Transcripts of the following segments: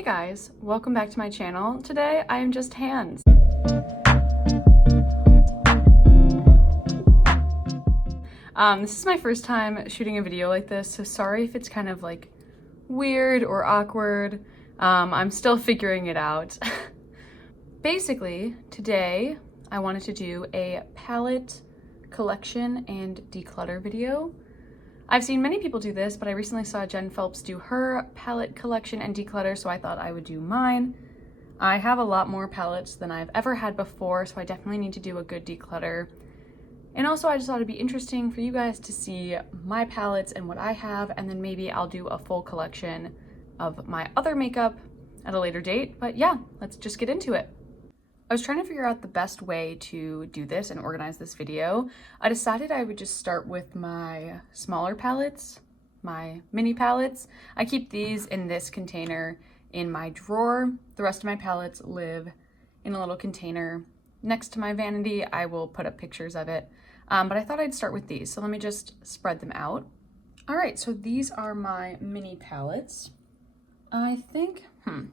Hey guys, welcome back to my channel. Today I am just hands. This is my first time shooting a video like this, so sorry if it's kind of like weird or awkward. I'm still figuring it out. Basically, today I wanted to do a palette collection and declutter video. I've seen many people do this, but I recently saw Jen Phelps do her palette collection and declutter, so I thought I would do mine. I have a lot more palettes than I've ever had before, so I definitely need to do a good declutter. And also I just thought it'd be interesting for you guys to see my palettes and what I have, and then maybe I'll do a full collection of my other makeup at a later date. But yeah, let's just get into it. I was trying to figure out the best way to do this and organize this video. I decided I would just start with my smaller palettes, my mini palettes. I keep these in this container in my drawer. The rest of my palettes live in a little container next to my vanity. I will put up pictures of it, but I thought I'd start with these. So let me just spread them out. All right, so these are my mini palettes. I think,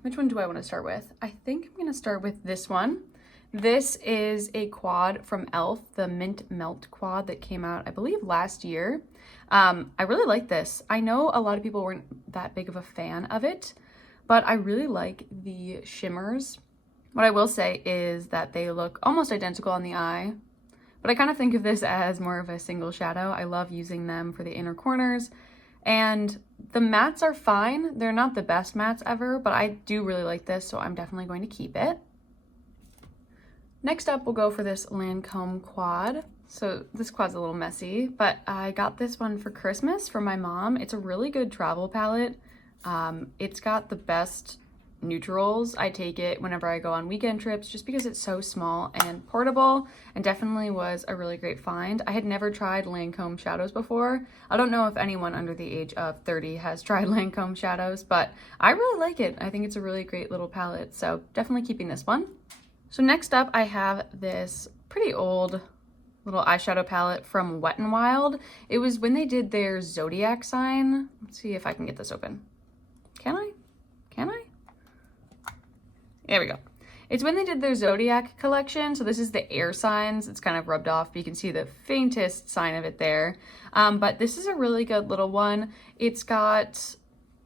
which one do I want to start with? I think I'm going to start with this one. This is a quad from e.l.f., the Mint Melt quad that came out, I believe, last year. I really like this. I know a lot of people weren't that big of a fan of it, but I really like the shimmers. What I will say is that they look almost identical on the eye, but I kind of think of this as more of a single shadow. I love using them for the inner corners. And the mattes are fine. They're not the best mattes ever, but I do really like this, so I'm definitely going to keep it. Next up, we'll go for this Lancome Quad. So this quad's a little messy, but I got this one for Christmas from my mom. It's a really good travel palette. It's got the best neutrals. I take it whenever I go on weekend trips just because it's so small and portable, and definitely was a really great find. I had never tried Lancome Shadows before. I don't know if anyone under the age of 30 has tried Lancome Shadows, but I really like it. I think it's a really great little palette, so definitely keeping this one. So next up, I have this pretty old little eyeshadow palette from Wet n Wild. It was when they did their Zodiac sign. Let's see if I can get this open. Can I? Can I? There we go. It's when they did their Zodiac collection. So this is the air signs. It's kind of rubbed off, but you can see the faintest sign of it there. But this is a really good little one. It's got,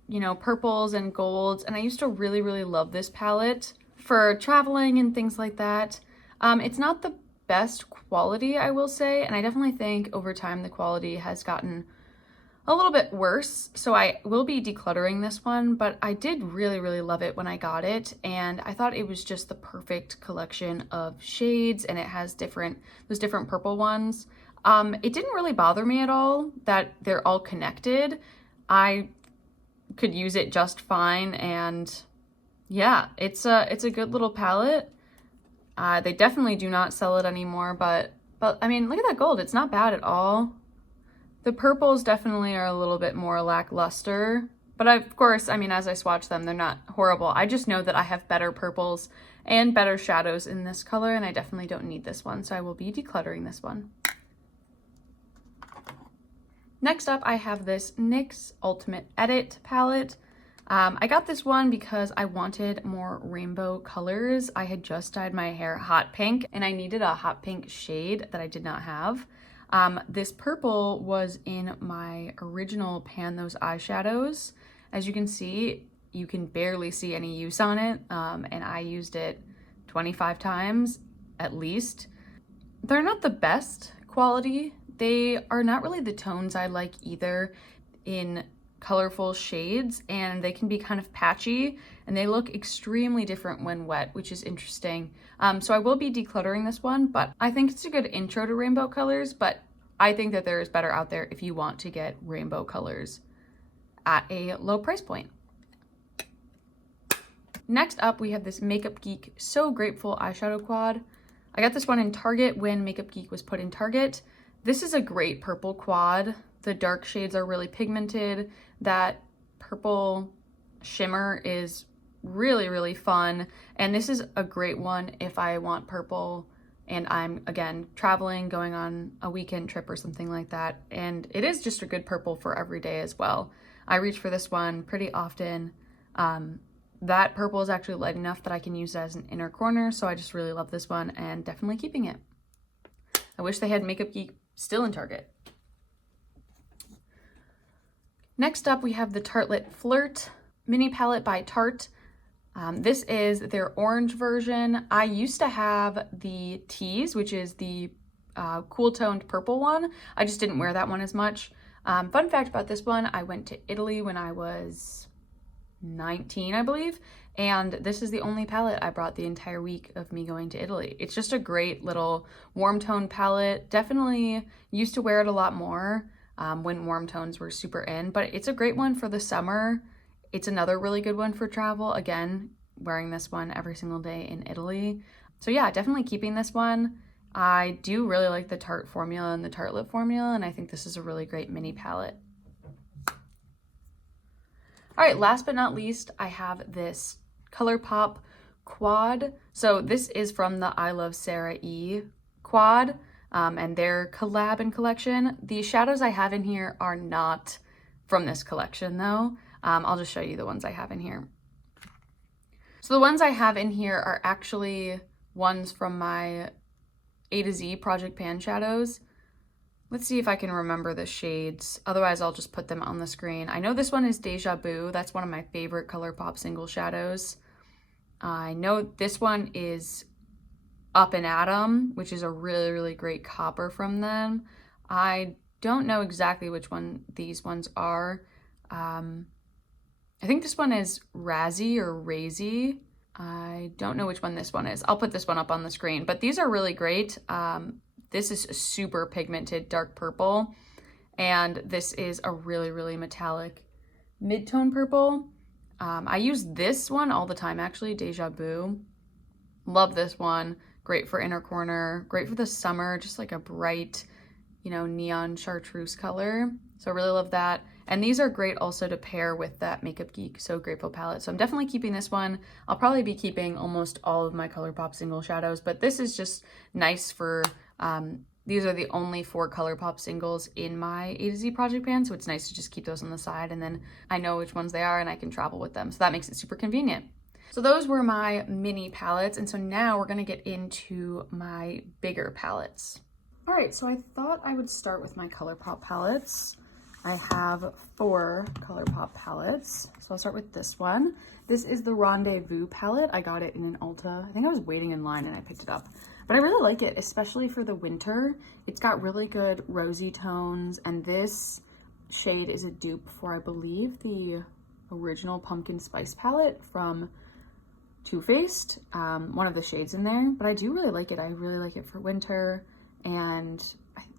you know, purples and golds, and I used to really, really love this palette for traveling and things like that. It's not the best quality, I will say, and I definitely think over time the quality has gotten a little bit worse, so I will be decluttering this one, but I did really, really love it when I got it, and I thought it was just the perfect collection of shades, and it has those different purple ones. It didn't really bother me at all that they're all connected. I could use it just fine, and yeah, it's a good little palette. They definitely do not sell it anymore, but I mean, look at that gold. It's not bad at all. The purples definitely are a little bit more lackluster, but of course, I mean, as I swatch them, they're not horrible. I just know that I have better purples and better shadows in this color, and I definitely don't need this one, so I will be decluttering this one. Next up, I have this NYX Ultimate Edit palette. I got this one because I wanted more rainbow colors. I had just dyed my hair hot pink, and I needed a hot pink shade that I did not have. This purple was in my original Pan Those eyeshadows. As you can see, you can barely see any use on it, and I used it 25 times at least. They're not the best quality. They are not really the tones I like either in colorful shades, and they can be kind of patchy, and they look extremely different when wet, which is interesting. So I will be decluttering this one, but I think it's a good intro to rainbow colors, but I think that there is better out there if you want to get rainbow colors at a low price point. Next up, we have this Makeup Geek So Grapeful eyeshadow quad. I got this one in Target when Makeup Geek was put in Target. This is a great purple quad. The dark shades are really pigmented. That purple shimmer is really, really fun. And this is a great one if I want purple and I'm, again, traveling, going on a weekend trip or something like that. And it is just a good purple for every day as well. I reach for this one pretty often. that purple is actually light enough that I can use it as an inner corner, so I just really love this one and definitely keeping it. I wish they had Makeup Geek still in Target. Next up, we have the Tartelette Flirt mini palette by Tarte. This is their orange version. I used to have the Tease, which is the cool toned purple one. I just didn't wear that one as much. Fun fact about this one, I went to Italy when I was 19, I believe, and this is the only palette I brought the entire week of me going to Italy. It's just a great little warm tone palette. Definitely used to wear it a lot more when warm tones were super in, but it's a great one for the summer. It's another really good one for travel. Again, wearing this one every single day in Italy. So yeah, definitely keeping this one. I do really like the Tarte formula and the Tartelette formula, and I think this is a really great mini palette. All right, last but not least, I have this Colourpop Quad. So this is from the ILuvSarahii Quad and their collab and collection. The shadows I have in here are not from this collection though. I'll just show you the ones I have in here. So the ones I have in here are actually ones from my A to Z Project Pan shadows. Let's see if I can remember the shades. Otherwise, I'll just put them on the screen. I know this one is Deja Vu. That's one of my favorite Colourpop single shadows. I know this one is Up and Atom, which is a really, really great copper from them. I don't know exactly which one these ones are. I think this one is Razzie or Razy. I don't know which one this one is. I'll put this one up on the screen, but these are really great. This is a super pigmented dark purple, and this is a really, really metallic mid-tone purple. I use this one all the time, actually, Deja Vu. Love this one. Great for inner corner, great for the summer, just like a bright, you know, neon chartreuse color. So I really love that. And these are great also to pair with that Makeup Geek So Grateful palette. So I'm definitely keeping this one. I'll probably be keeping almost all of my Colourpop single shadows, but this is just nice for, these are the only 4 Colourpop singles in my A to Z Project Pan, so it's nice to just keep those on the side, and then I know which ones they are and I can travel with them. So that makes it super convenient. So those were my mini palettes, and so now we're gonna get into my bigger palettes. All right, so I thought I would start with my Colourpop palettes. I have 4 Colourpop palettes. So I'll start with this one. This is the Rendezvous palette. I got it in an Ulta. I think I was waiting in line and I picked it up. But I really like it, especially for the winter. It's got really good rosy tones, and this shade is a dupe for, I believe, the original Pumpkin Spice palette from Too Faced, one of the shades in there. But I do really like it. I really like it for winter, and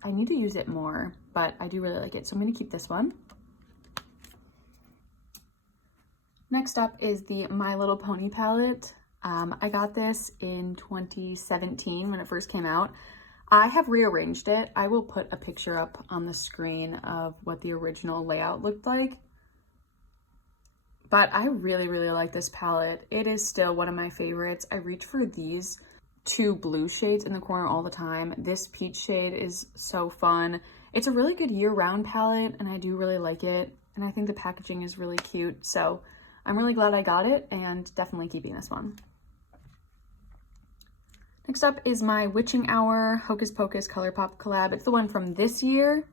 I need to use it more, but I do really like it. So I'm gonna keep this one. Next up is the My Little Pony palette. I got this in 2017 when it first came out. I have rearranged it. I will put a picture up on the screen of what the original layout looked like. But I really, really like this palette. It is still one of my favorites. I reach for these 2 blue shades in the corner all the time. This peach shade is so fun. It's a really good year-round palette, and I do really like it. And I think the packaging is really cute. So I'm really glad I got it, and definitely keeping this one. Next up is my Witching Hour Hocus Pocus Colourpop collab. It's the one from this year.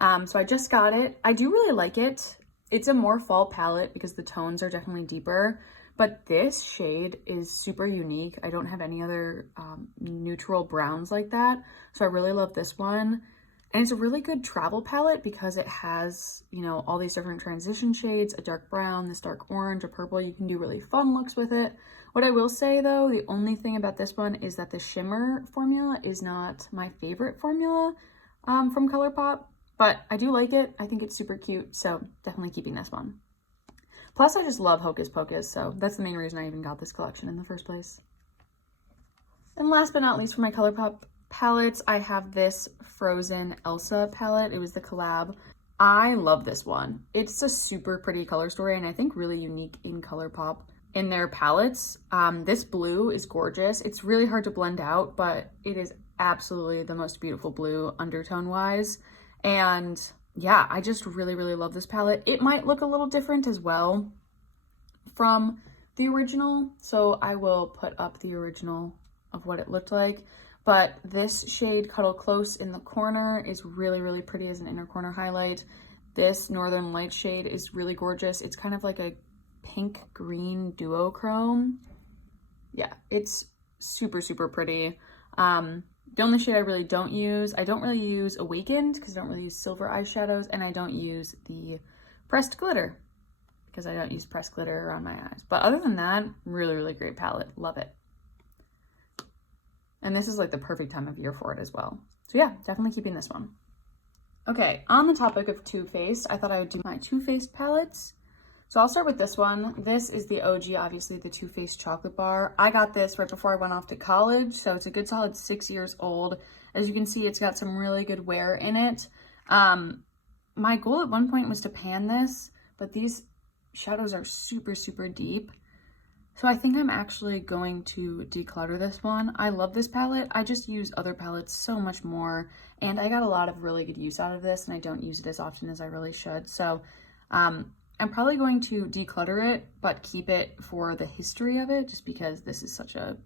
So I just got it. I do really like it. It's a more fall palette because the tones are definitely deeper, but this shade is super unique. I don't have any other neutral browns like that. So I really love this one. And it's a really good travel palette because it has, you know, all these different transition shades, a dark brown, this dark orange, a purple. You can do really fun looks with it. What I will say though, the only thing about this one is that the shimmer formula is not my favorite formula from Colourpop, but I do like it. I think it's super cute, so definitely keeping this one. Plus, I just love Hocus Pocus, so that's the main reason I even got this collection in the first place. And last but not least for my Colourpop palettes, I have this Frozen Elsa palette. It was the collab. I love this one. It's a super pretty color story, and I think really unique in Colourpop in their palettes. This blue is gorgeous. It's really hard to blend out, but it is absolutely the most beautiful blue undertone wise. And yeah, I just really, really love this palette. It might look a little different as well from the original, so I will put up the original of what it looked like. But this shade, Cuddle Close in the corner, is really, really pretty as an inner corner highlight. This Northern Light shade is really gorgeous. It's kind of like a pink-green duochrome. Yeah, it's super, super pretty. The only shade I really don't use Awakened because I don't really use silver eyeshadows, and I don't use the pressed glitter because I don't use pressed glitter around my eyes. But other than that, really, really great palette. Love it. And this is like the perfect time of year for it as well. So yeah, definitely keeping this one. Okay, on the topic of Too Faced, I thought I would do my Too Faced palettes. So I'll start with this one. This is the OG, obviously, the Too Faced chocolate bar. I got this right before I went off to college, so it's a good solid 6 years old. As you can see, it's got some really good wear in it. My goal at one point was to pan this, but these shadows are super, super deep. So I think I'm actually going to declutter this one. I love this palette. I just use other palettes so much more, and I got a lot of really good use out of this, and I don't use it as often as I really should. So I'm probably going to declutter it, but keep it for the history of it, just because this is such a,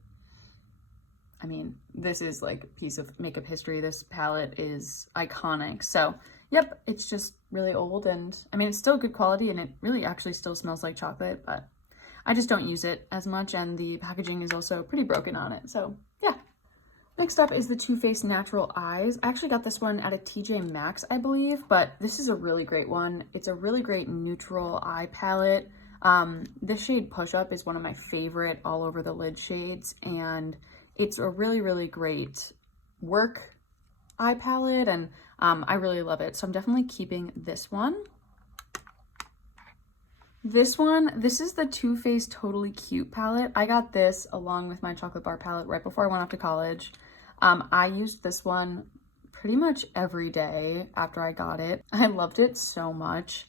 I mean, this is like a piece of makeup history. This palette is iconic. So yep, it's just really old, and I mean, it's still good quality, and it really actually still smells like chocolate, but I just don't use it as much, and the packaging is also pretty broken on it. So yeah. Next up is the Too Faced Natural Eyes. I actually got this one at a TJ Maxx, I believe, but this is a really great one. It's a really great neutral eye palette. This shade Push Up is one of my favorite all over the lid shades, and it's a really, really great work eye palette, and I really love it. So I'm definitely keeping this one. This is the Too Faced Totally Cute palette. I got this along with my chocolate bar palette right before I went off to college. I used this one pretty much every day after I got it. I loved it so much.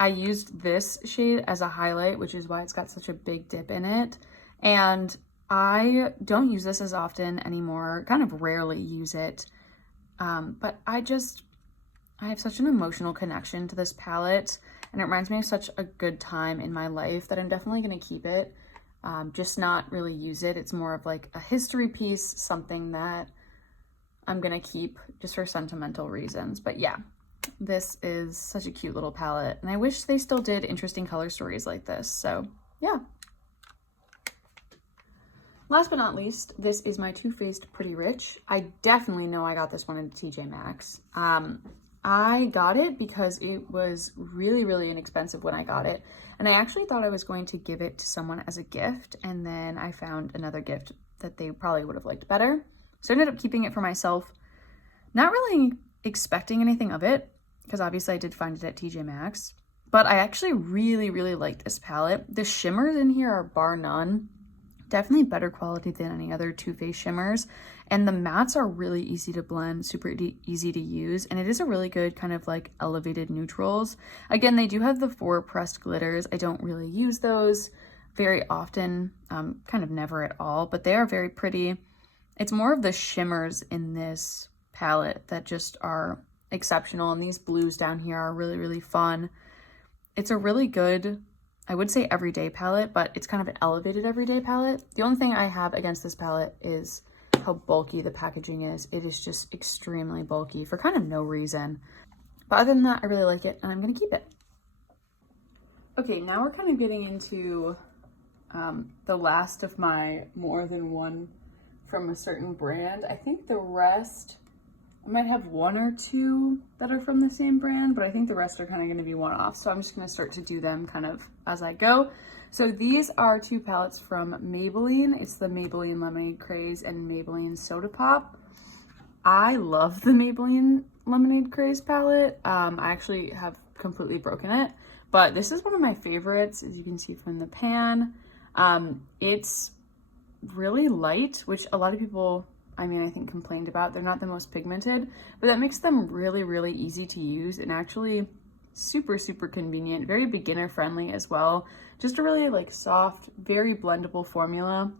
I used this shade as a highlight, which is why it's got such a big dip in it. And I don't use this as often anymore, kind of rarely use it. But I have such an emotional connection to this palette, and it reminds me of such a good time in my life that I'm definitely going to keep it, just not really use it. It's more of like a history piece, something that I'm going to keep just for sentimental reasons. But yeah, this is such a cute little palette, and I wish they still did interesting color stories like this. So yeah. Last but not least, this is my Too Faced Pretty Rich. I definitely know I got this one at TJ Maxx. I got it because it was really, really inexpensive when I got it. And I actually thought I was going to give it to someone as a gift. And then I found another gift that they probably would have liked better. So I ended up keeping it for myself. Not really expecting anything of it, because obviously I did find it at TJ Maxx. But I actually really, really like this palette. The shimmers in here are bar none. Definitely better quality than any other Too Faced shimmers, and the mattes are really easy to blend, super easy to use, and it is a really good kind of like elevated neutrals. Again, they do have the 4 pressed glitters. I don't really use those very often, kind of never at all, but they are very pretty. It's more of the shimmers in this palette that just are exceptional, and these blues down here are really, really fun. It's a really good, I would say everyday palette, but it's kind of an elevated everyday palette. The only thing I have against this palette is how bulky the packaging is. It is just extremely bulky for kind of no reason. But other than that, I really like it, and I'm going to keep it. Okay, now we're kind of getting into the last of my more than one from a certain brand. I think the rest, I might have 1 or 2 that are from the same brand, but I think the rest are kind of going to be one-off. So I'm just going to start to do them kind of as I go. So these are 2 palettes from Maybelline. It's the Maybelline Lemonade Craze and Maybelline Soda Pop. I love the Maybelline Lemonade Craze palette. I actually have completely broken it, but this is one of my favorites, as you can see from the pan. It's really light, which a lot of people, I think complained about. They're not the most pigmented, but that makes them really, really easy to use, and actually super, super convenient, very beginner friendly as well. Just a really like soft, very blendable formula.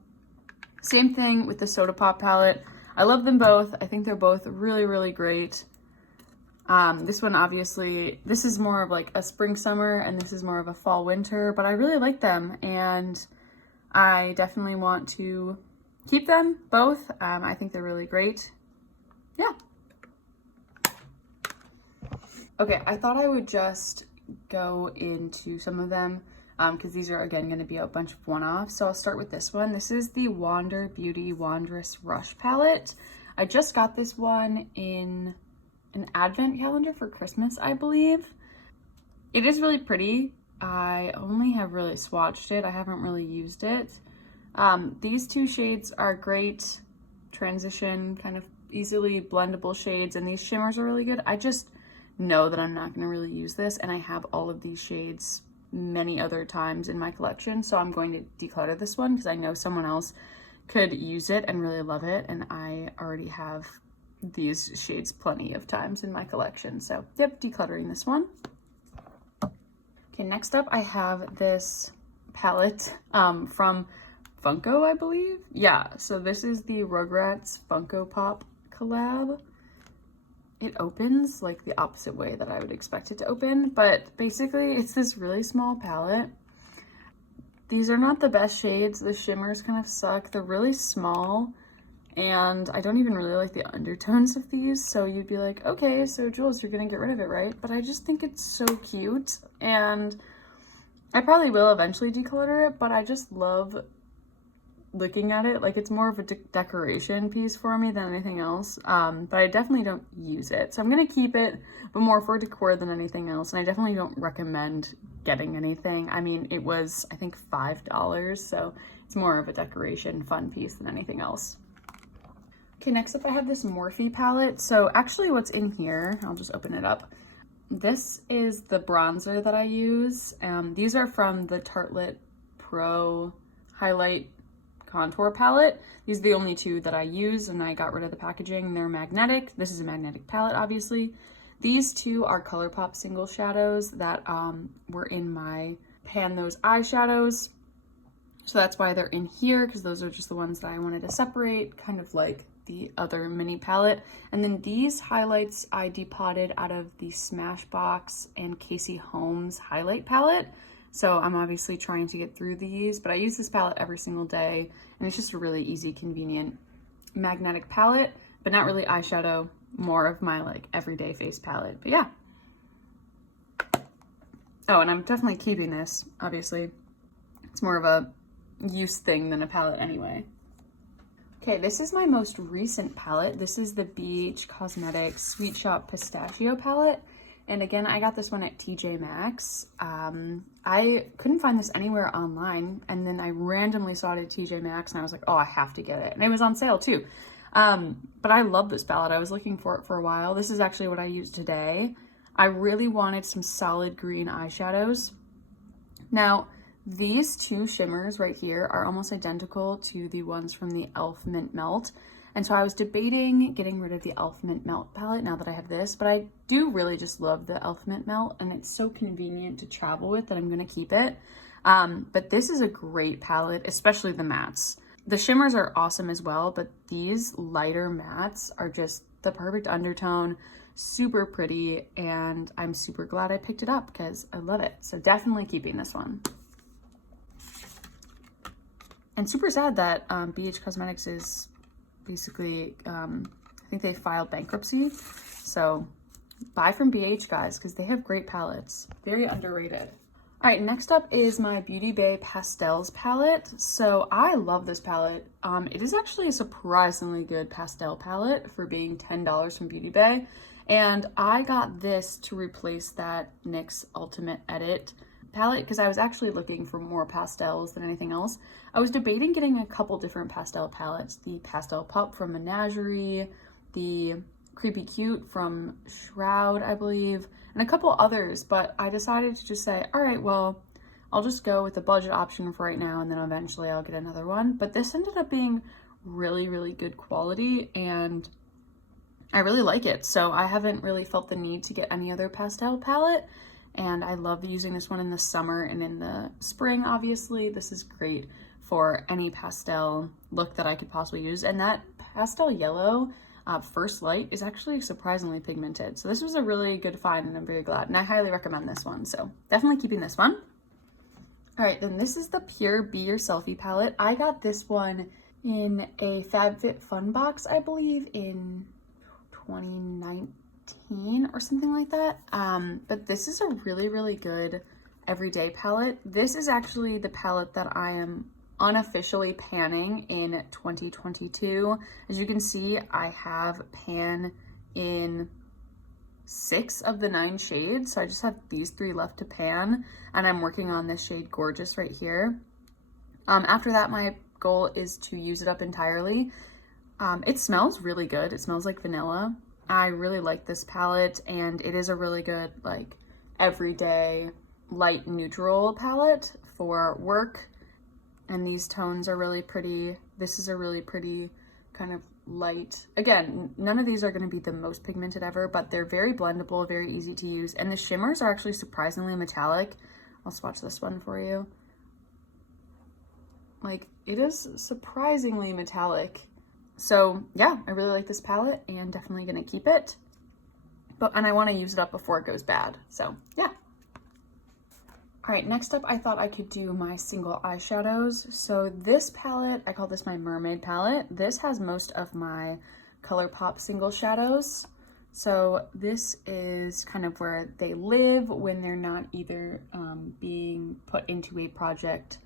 Same thing with the Soda Pop palette. I love them both. I think they're both really, really great. This one, obviously, this is more of like a spring, summer, and this is more of a fall, winter, but I really like them. And I definitely want to keep them both. I think they're really great. Yeah. Okay, I thought I would just go into some of them because these are, again, going to be a bunch of one-offs. So I'll start with this one. This is the Wander Beauty Wanderess Rush palette. I just got this one in an advent calendar for Christmas, I believe. It is really pretty. I only have really swatched it. I haven't really used it. These two shades are great transition, kind of easily blendable shades, and these shimmers are really good. I just know that I'm not going to really use this, and I have all of these shades many other times in my collection, so I'm going to declutter this one because I know someone else could use it and really love it, and I already have these shades plenty of times in my collection. So yep, decluttering this one. Okay, next up I have this palette from Funko, I believe. Yeah, so this is the Rugrats Funko Pop collab. It opens like the opposite way that I would expect it to open, but basically it's this really small palette. These are not the best shades. The shimmers kind of suck. They're really small, and I don't even really like the undertones of these, so you'd be like, okay, so Jules, you're gonna get rid of it, right? But I just think it's so cute, and I probably will eventually declutter it, but I just love looking at it. Like, it's more of a decoration piece for me than anything else, but I definitely don't use it, so I'm gonna keep it, but more for decor than anything else. And I definitely don't recommend getting anything. I mean, it was, I think, $5, so it's more of a decoration fun piece than anything else. Okay, next up I have this Morphe palette. So actually what's in here, I'll just open it up. This is the bronzer that I use. These are from the Tartelette Pro Highlight Contour palette. These are the only two that I use, and I got rid of the packaging. They're magnetic. This is a magnetic palette, obviously. These two are Colourpop single shadows that were in my Pan Those eyeshadows. So that's why they're in here, because those are just the ones that I wanted to separate, kind of like the other mini palette. And then these highlights I depotted out of the Smashbox and Casey Holmes highlight palette. So I'm obviously trying to get through these, but I use this palette every single day, and it's just a really easy, convenient magnetic palette, but not really eyeshadow, more of my like everyday face palette. But yeah. Oh, and I'm definitely keeping this, obviously. It's more of a use thing than a palette anyway. Okay, this is my most recent palette. This is the BH Cosmetics Sweet Shop Pistachio palette. And again, I got this one at TJ Maxx. I couldn't find this anywhere online, and then I randomly saw it at TJ Maxx, and I was like, oh, I have to get it. And it was on sale too. But I love this palette. I was looking for it for a while. This is actually what I used today. I really wanted some solid green eyeshadows. Now, these two shimmers right here are almost identical to the ones from the e.l.f. Mint Melt. And so I was debating getting rid of the e.l.f. Mint Melt palette now that I have this, but I do really just love the e.l.f. Mint Melt, and it's so convenient to travel with that I'm gonna keep it. But this is a great palette, especially the mattes. The shimmers are awesome as well, but these lighter mattes are just the perfect undertone, super pretty, and I'm super glad I picked it up because I love it. So definitely keeping this one. And super sad that BH Cosmetics is basically, I think they filed bankruptcy. So buy from BH, guys, because they have great palettes. Very underrated. All right, next up is my Beauty Bay Pastels palette. So I love this palette. It is actually a surprisingly good pastel palette for being $10 from Beauty Bay. And I got this to replace that NYX Ultimate Edit palette because I was actually looking for more pastels than anything else. I was debating getting a couple different pastel palettes, the Pastel Pup from Menagerie, the Creepy Cute from Shroud, I believe, and a couple others, but I decided to just say, all right, well, I'll just go with the budget option for right now, and then eventually I'll get another one. But this ended up being really, really good quality, and I really like it. So I haven't really felt the need to get any other pastel palette. And I love using this one in the summer and in the spring, obviously. This is great for any pastel look that I could possibly use. And that pastel yellow First Light is actually surprisingly pigmented. So this was a really good find, and I'm very glad. And I highly recommend this one. So definitely keeping this one. All right, then this is the Pure Be Your Selfie palette. I got this one in a FabFitFun box, I believe, in 2019 or something like that. But this is a really, really good everyday palette. This is actually the palette that I am unofficially panning in 2022. As you can see, I have pan in 6 of the 9 shades, so I just have these 3 left to pan, and I'm working on this shade Gorgeous right here. After that, my goal is to use it up entirely. It smells really good. It smells like vanilla. I really like this palette, and it is a really good like everyday light neutral palette for work, and these tones are really pretty. This is a really pretty kind of light. Again, none of these are going to be the most pigmented ever, but they're very blendable, very easy to use, and the shimmers are actually surprisingly metallic. I'll swatch this one for you. Like, it is surprisingly metallic. So yeah, I really like this palette and definitely going to keep it. And I want to use it up before it goes bad. So yeah. All right, next up, I thought I could do my single eyeshadows. So this palette, I call this my Mermaid Palette. This has most of my Colourpop single shadows. So this is kind of where they live when they're not either being put into a project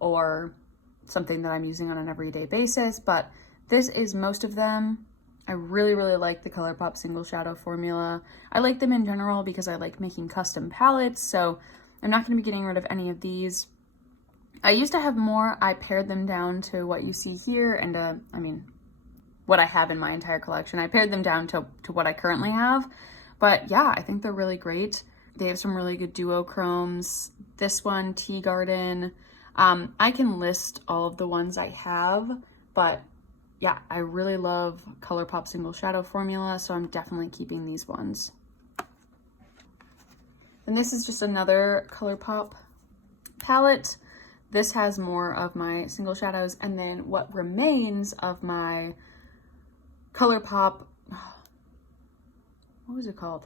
or something that I'm using on an everyday basis, but this is most of them. I really, really like the Colourpop single shadow formula. I like them in general because I like making custom palettes, so I'm not going to be getting rid of any of these. I used to have more. I pared them down to what you see here and I mean, what I have in my entire collection. I pared them down to what I currently have. But yeah, I think they're really great. They have some really good duochromes. This one, Tea Garden. I can list all of the ones I have, but yeah, I really love Colourpop single shadow formula, so I'm definitely keeping these ones. And this is just another Colourpop palette. This has more of my single shadows, and then what remains of my Colourpop, what was it called?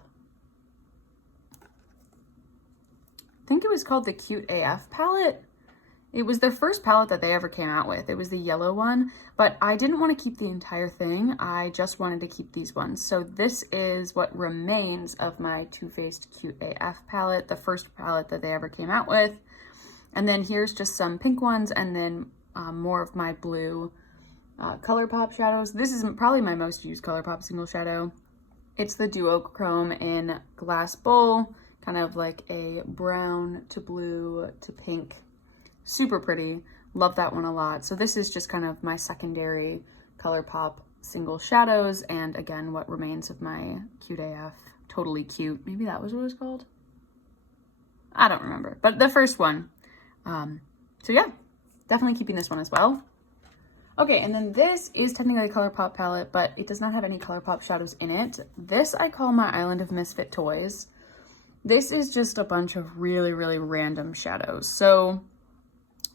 I think it was called the Cute AF palette. It was their first palette that they ever came out with. It was the yellow one, but I didn't want to keep the entire thing. I just wanted to keep these ones. So this is what remains of my Too Faced Cute AF palette, the first palette that they ever came out with. And then here's just some pink ones, and then more of my blue Colourpop shadows. This is probably my most used Colourpop single shadow. It's the duochrome in Glass Bowl, kind of like a brown to blue to pink. Super pretty. Love that one a lot. So this is just kind of my secondary Colourpop single shadows, and again, what remains of my Cute AF, Totally Cute. Maybe that was what it was called? I don't remember, but the first one. So yeah, definitely keeping this one as well. Okay, and then this is technically a Colourpop palette, but it does not have any Colourpop shadows in it. This I call my Island of Misfit Toys. This is just a bunch of really, really random shadows. So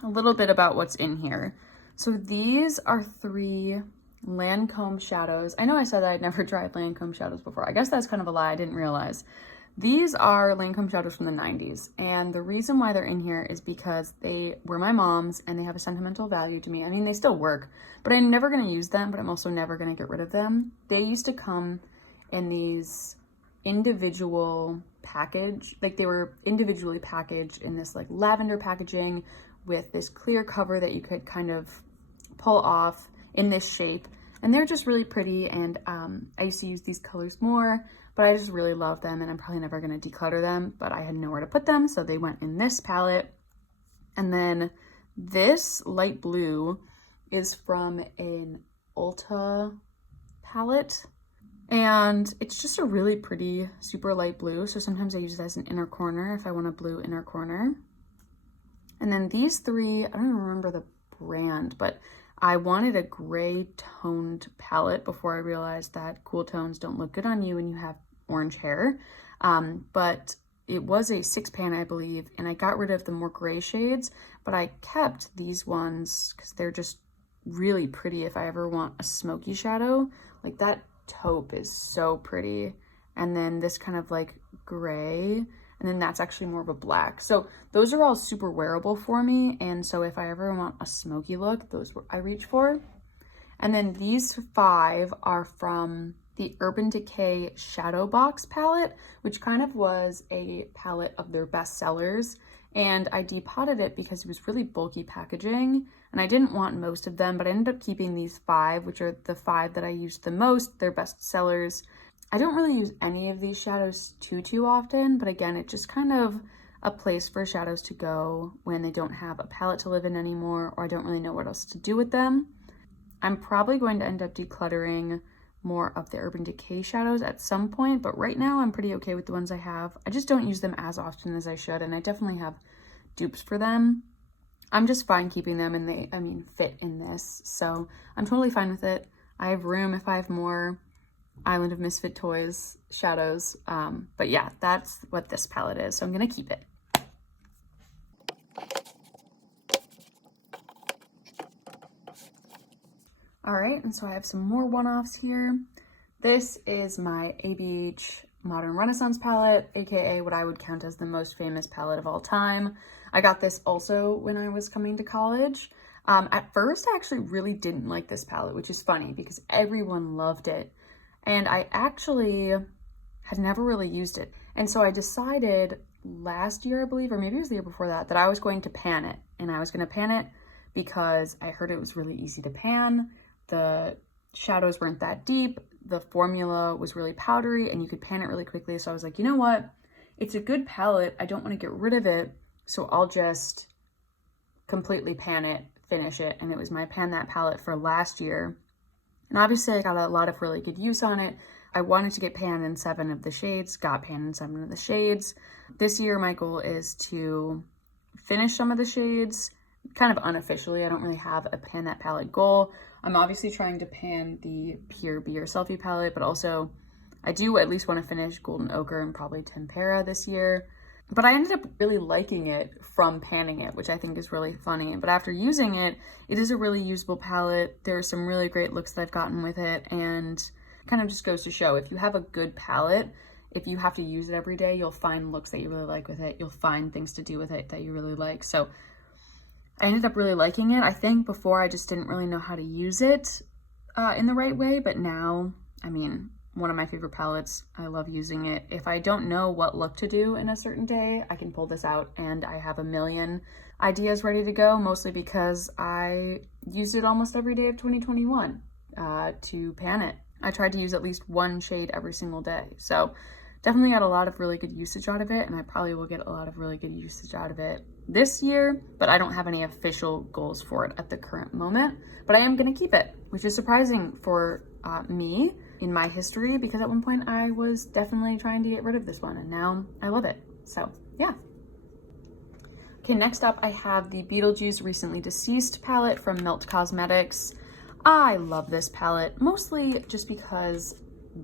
a little bit about what's in here. So these are 3 Lancome shadows. I know I said that I'd never tried Lancome shadows before. I guess that's kind of a lie. I didn't realize. These are Lancome shadows from the 90s. And the reason why they're in here is because they were my mom's and they have a sentimental value to me. I mean, they still work, but I'm never going to use them, but I'm also never going to get rid of them. They used to come in these individual package, like they were individually packaged in this like lavender packaging with this clear cover that you could kind of pull off in this shape. And they're just really pretty, and I used to use these colors more, but I just really love them, and I'm probably never going to declutter them, but I had nowhere to put them, so they went in this palette. And then this light blue is from an Ulta palette, and it's just a really pretty, super light blue, so sometimes I use it as an inner corner if I want a blue inner corner. And then these 3, I don't even remember the brand, but I wanted a gray toned palette before I realized that cool tones don't look good on you when you have orange hair. But it was a 6-pan, I believe, and I got rid of the more gray shades, but I kept these ones because they're just really pretty if I ever want a smoky shadow. Like that taupe is so pretty. And then this kind of like gray, and then that's actually more of a black. So those are all super wearable for me, and so if I ever want a smoky look, those I reach for. And then these 5 are from the Urban Decay Shadow Box palette, which kind of was a palette of their best sellers. And I depotted it because it was really bulky packaging, and I didn't want most of them, but I ended up keeping these 5, which are the 5 that I used the most. They're best sellers. I don't really use any of these shadows too often, but again, it's just kind of a place for shadows to go when they don't have a palette to live in anymore, or I don't really know what else to do with them. I'm probably going to end up decluttering more of the Urban Decay shadows at some point, but right now I'm pretty okay with the ones I have. I just don't use them as often as I should, and I definitely have dupes for them. I'm just fine keeping them, and they, fit in this, so I'm totally fine with it. I have room if I have more Island of Misfit Toys shadows, but yeah, that's what this palette is, so I'm gonna keep it. All right, and so I have some more one-offs here. This is my ABH Modern Renaissance palette, aka what I would count as the most famous palette of all time. I got this also when I was coming to college. At first, I actually really didn't like this palette, which is funny because everyone loved it. And I actually had never really used it. And so I decided last year, I believe, or maybe it was the year before that, that I was going to pan it. And I was going to pan it because I heard it was really easy to pan. The shadows weren't that deep. The formula was really powdery and you could pan it really quickly. So I was like, you know what? It's a good palette. I don't want to get rid of it. So I'll just completely pan it, finish it. And it was my Pan That palette for last year. And obviously I got a lot of really good use on it. I wanted to get pan in 7 of the shades, got pan in 7 of the shades. This year my goal is to finish some of the shades, kind of unofficially. I don't really have a Pan That palette goal. I'm obviously trying to pan the Pure Be Your Selfie palette, but also I do at least want to finish Golden Ochre and probably Tempera this year. But I ended up really liking it from panning it, which I think is really funny. But after using it, it is a really usable palette. There are some really great looks that I've gotten with it, and it kind of just goes to show if you have a good palette, if you have to use it every day, you'll find looks that you really like with it. You'll find things to do with it that you really like. So I ended up really liking it. I think before I just didn't really know how to use it in the right way, but now, one of my favorite palettes. I love using it. If I don't know what look to do in a certain day, I can pull this out and I have a million ideas ready to go, mostly because I used it almost every day of 2021 to pan it. I tried to use at least one shade every single day. So definitely got a lot of really good usage out of it, and I probably will get a lot of really good usage out of it this year, but I don't have any official goals for it at the current moment. But I am going to keep it, which is surprising for me in my history, because at one point I was definitely trying to get rid of this one, and now I love it. So yeah. Okay, next up I have the Beetlejuice Recently Deceased palette from Melt Cosmetics. I love this palette, mostly just because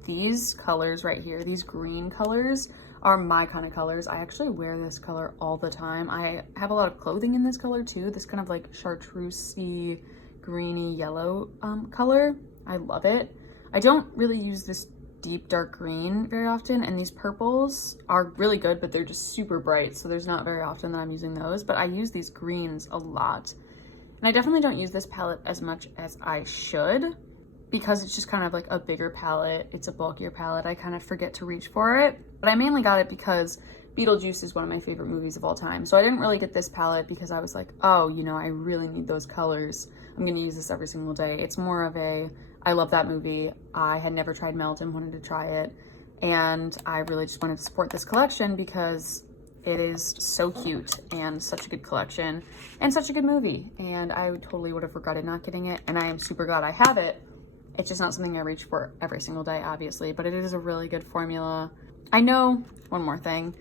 these colors right here, these green colors, are my kind of colors. I actually wear this color all the time. I have a lot of clothing in this color too, this kind of like chartreusey, greeny yellow color. I love it. I don't really use this deep dark green very often, and these purples are really good, but they're just super bright, so there's not very often that I'm using those, but I use these greens a lot. And I definitely don't use this palette as much as I should, because it's just kind of like a bigger palette. It's a bulkier palette. I kind of forget to reach for it, but I mainly got it because Beetlejuice is one of my favorite movies of all time. So I didn't really get this palette because I was like, oh, you know, I really need those colors. I'm going to use this every single day. It's more of a, I love that movie. I had never tried Melt and wanted to try it. And I really just wanted to support this collection because it is so cute and such a good collection and such a good movie. And I totally would have regretted not getting it. And I am super glad I have it. It's just not something I reach for every single day, obviously, but it is a really good formula. I know, one more thing,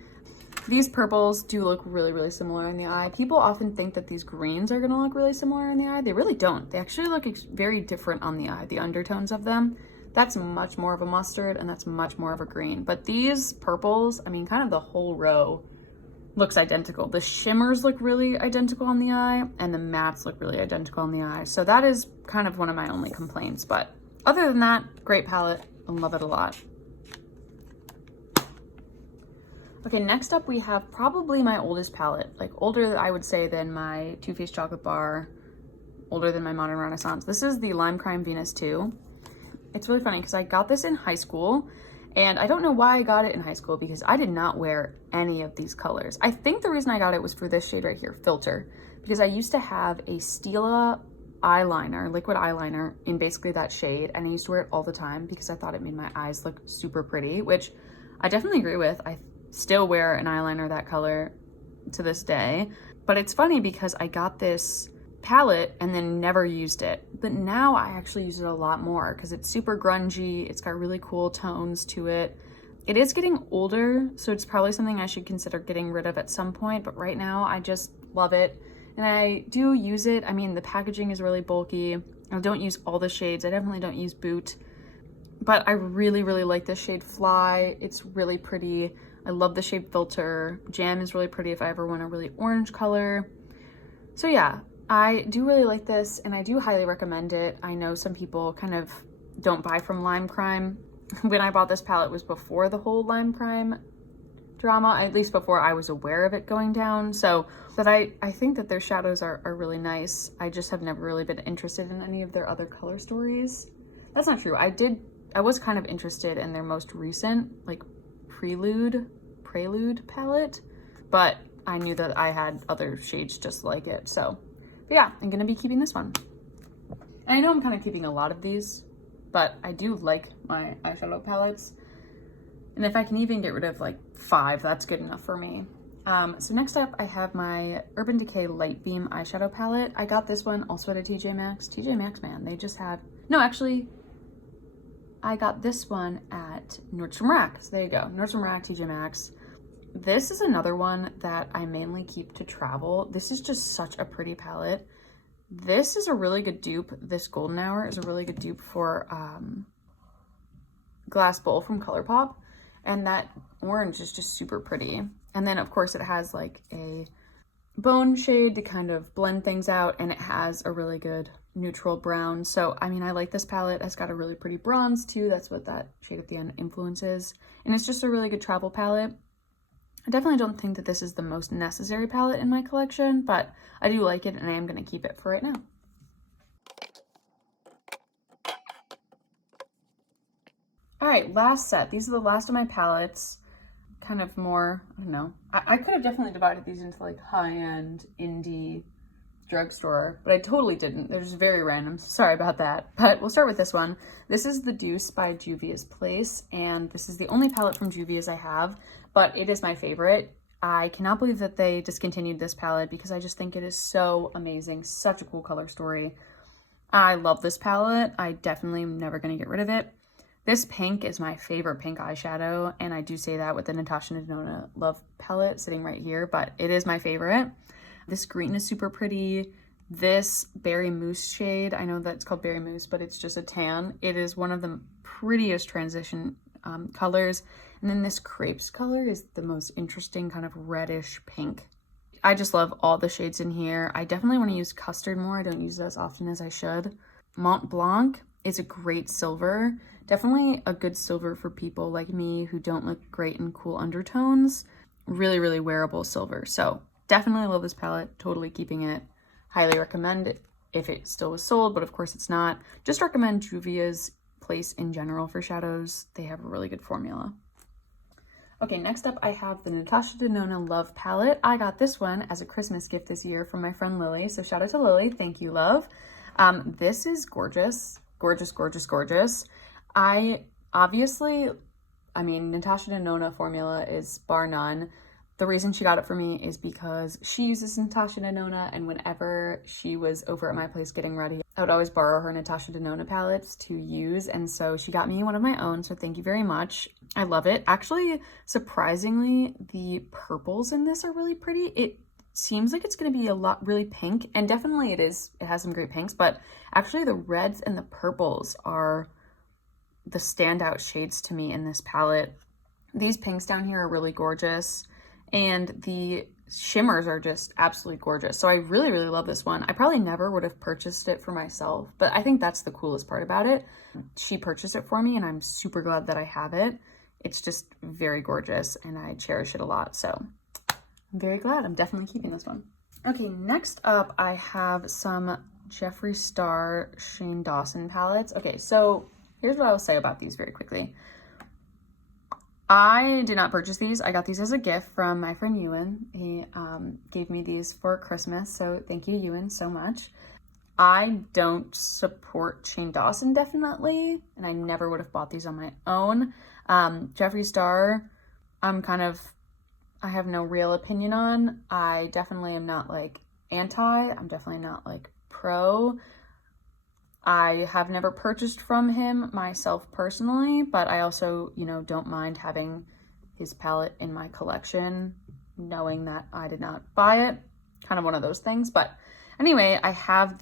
these purples do look really, really similar in the eye. People often think that these greens are gonna look really similar in the eye. They really don't. They actually look very different on the eye, the undertones of them. That's much more of a mustard and that's much more of a green. But these purples, I mean, kind of the whole row looks identical. The shimmers look really identical on the eye and the mattes look really identical on the eye. So that is kind of one of my only complaints, but other than that, great palette. I love it a lot. Okay, next up we have probably my oldest palette, like older, I would say, than my Too Faced Chocolate Bar, older than my Modern Renaissance. This is the Lime Crime Venus 2. It's really funny because I got this in high school, and I don't know why I got it in high school because I did not wear any of these colors. I think the reason I got it was for this shade right here, Filter, because I used to have a Stila eyeliner, liquid eyeliner, in basically that shade, and I used to wear it all the time because I thought it made my eyes look super pretty, which I definitely agree with. I still wear an eyeliner that color to this day, but it's funny because I got this palette and then never used it, but now I actually use it a lot more because it's super grungy. It's got really cool tones to it. It is getting older, so it's probably something I should consider getting rid of at some point, but right now I just love it and I do use it. I mean, the packaging is really bulky. I don't use all the shades. I definitely don't use Boot, but I really like this shade Fly. It's really pretty. I love the shade Filter. Jam is really pretty if I ever want a really orange color. So yeah, I do really like this and I do highly recommend it. I know some people kind of don't buy from Lime Crime. When I bought this palette was before the whole Lime Crime drama, at least before I was aware of it going down. So, but I think that their shadows are really nice. I just have never really been interested in any of their other color stories. That's not true. I was kind of interested in their most recent, like Prelude palette, but I knew that I had other shades just like it. So, but yeah, I'm gonna be keeping this one. And I know I'm kind of keeping a lot of these, but I do like my eyeshadow palettes. And if I can even get rid of like 5, that's good enough for me. So next up, I have my Urban Decay Light Beam eyeshadow palette. I got this one also at a TJ Maxx. TJ Maxx, man, they just had, no, actually, I got this one at Nordstrom Rack. So there you go, Nordstrom Rack, TJ Maxx. This is another one that I mainly keep to travel. This is just such a pretty palette. This is a really good dupe. This Golden Hour is a really good dupe for Glass Bowl from Colourpop. And that orange is just super pretty. And then of course it has like a bone shade to kind of blend things out, and it has a really good neutral brown. So I mean, I like this palette. It's got a really pretty bronze too. That's what that shade at the end influences. And it's just a really good travel palette. I definitely don't think that this is the most necessary palette in my collection, but I do like it and I am going to keep it for right now. All right, last set. These are the last of my palettes. Kind of more, I don't know. I could have definitely divided these into like high-end indie drugstore, but I totally didn't. They're just very random. Sorry about that. But we'll start with this one. This is the Deuce by Juvia's Place, and this is the only palette from Juvia's I have, but it is my favorite. I cannot believe that they discontinued this palette because I just think it is so amazing. Such a cool color story. I love this palette. I definitely am never going to get rid of it. This pink is my favorite pink eyeshadow, and I do say that with the Natasha Denona Love palette sitting right here, but it is my favorite. This green is super pretty. This Berry Mousse shade, I know that it's called Berry Mousse, but it's just a tan. It is one of the prettiest transition colors. And then this Crepes color is the most interesting kind of reddish pink. I just love all the shades in here. I definitely want to use Custard more. I don't use it as often as I should. Mont Blanc is a great silver. Definitely a good silver for people like me who don't look great in cool undertones. Really wearable silver. So definitely love this palette. Totally keeping it. Highly recommend it if it still was sold, but of course it's not. Just recommend Juvia's Place in general for shadows. They have a really good formula. Okay, next up I have the Natasha Denona Love palette. I got this one as a Christmas gift this year from my friend Lily. So shout out to Lily. Thank you, love. This is gorgeous. Gorgeous. I mean, Natasha Denona formula is bar none. The reason she got it for me is because she uses Natasha Denona, and whenever she was over at my place getting ready, I would always borrow her Natasha Denona palettes to use, and so she got me one of my own, so thank you very much. I love it. Actually, surprisingly, the purples in this are really pretty. It seems like it's going to be a lot really pink, and definitely it is. It has some great pinks, but actually the reds and the purples are the standout shades to me in this palette. These pinks down here are really gorgeous, and the shimmers are just absolutely gorgeous. So I really love this one. I probably never would have purchased it for myself, but I think that's the coolest part about it. She purchased it for me, and I'm super glad that I have it. it's just very gorgeous and I cherish it a lot. So I'm very glad. I'm definitely keeping this one. Okay, next up I have some Jeffree Star Shane Dawson palettes. Okay, so here's what I will say about these very quickly. I did not purchase these. I got these as a gift from my friend Ewan. He gave me these for Christmas, so thank you, Ewan, so much. I don't support Shane Dawson, definitely, and I never would have bought these on my own. Jeffree Star, I have no real opinion on. I definitely am not like anti. I'm definitely not like pro. I have never purchased from him myself personally, but I also, you know, don't mind having his palette in my collection, knowing that I did not buy it. Kind of one of those things. But anyway, I have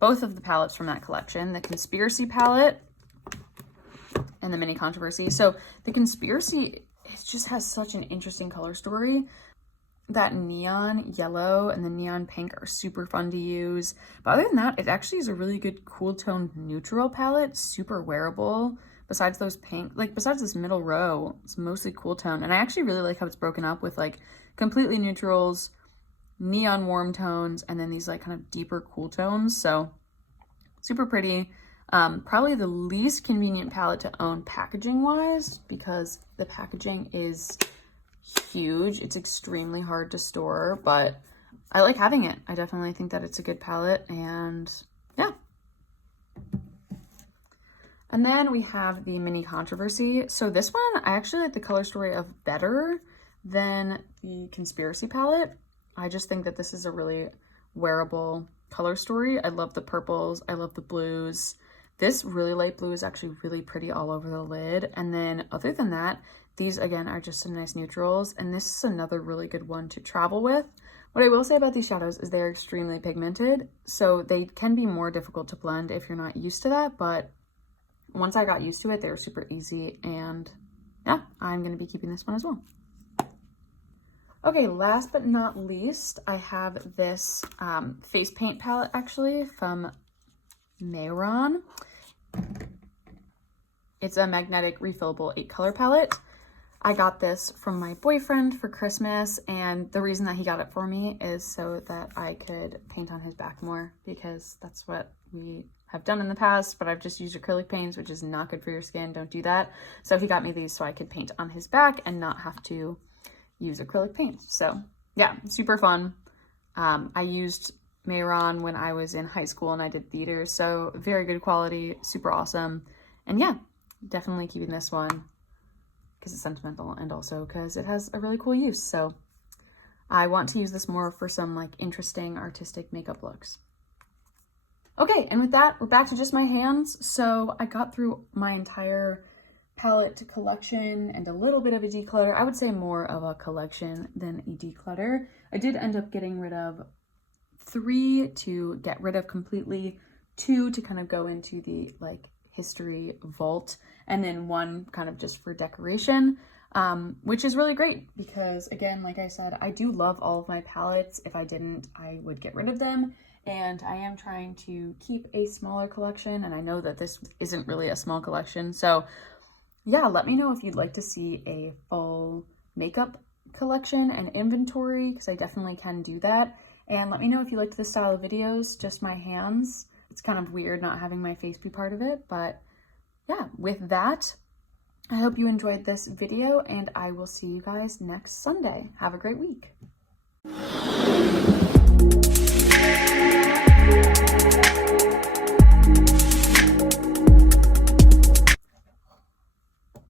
both of the palettes from that collection, the Conspiracy palette and the Mini Controversy. So the Conspiracy, it just has such an interesting color story. That neon yellow and the neon pink are super fun to use. But other than that, it actually is a really good cool tone neutral palette, super wearable. Besides those pink, like besides this middle row, it's mostly cool tone. And I actually really like how it's broken up with like completely neutrals, neon warm tones, and then these like kind of deeper cool tones. So super pretty. Probably the least convenient palette to own packaging wise, because the packaging is huge. It's extremely hard to store, but I like having it. I definitely think that it's a good palette, and yeah. And then we have the Mini Controversy. So this one, I actually like the color story of better than the Conspiracy palette. I just think that this is a really wearable color story. I love the purples. I love the blues. This really light blue is actually really pretty all over the lid. And then other than that, these again are just some nice neutrals. And this is another really good one to travel with. What I will say about these shadows is they're extremely pigmented. So they can be more difficult to blend if you're not used to that. But once I got used to it, they were super easy. And yeah, I'm going to be keeping this one as well. Okay, last but not least, I have this face paint palette actually from Mayron. It's a magnetic refillable 8-color palette. I got this from my boyfriend for Christmas, and the reason that he got it for me is so that I could paint on his back more, because that's what we have done in the past, but I've just used acrylic paints, which is not good for your skin. Don't do that. So he got me these so I could paint on his back and not have to use acrylic paints. So yeah, super fun. I used Mayron when I was in high school and I did theater, so very good quality, super awesome. And yeah, definitely keeping this one because it's sentimental and also because it has a really cool use. So I want to use this more for some like interesting artistic makeup looks. Okay, and with that, we're back to just my hands. So I got through my entire palette collection and a little bit of a declutter. I would say more of a collection than a declutter. I did end up getting rid of 3 to get rid of completely, 2 to kind of go into the like history vault, and then 1 kind of just for decoration, which is really great because again, like I said, I do love all of my palettes. If I didn't, I would get rid of them. And I am trying to keep a smaller collection, and I know that this isn't really a small collection. So yeah, let me know if you'd like to see a full makeup collection and inventory, because I definitely can do that. And let me know if you liked this style of videos, just my hands. It's kind of weird not having my face be part of it, but yeah, with that, I hope you enjoyed this video, and I will see you guys next Sunday. Have a great week.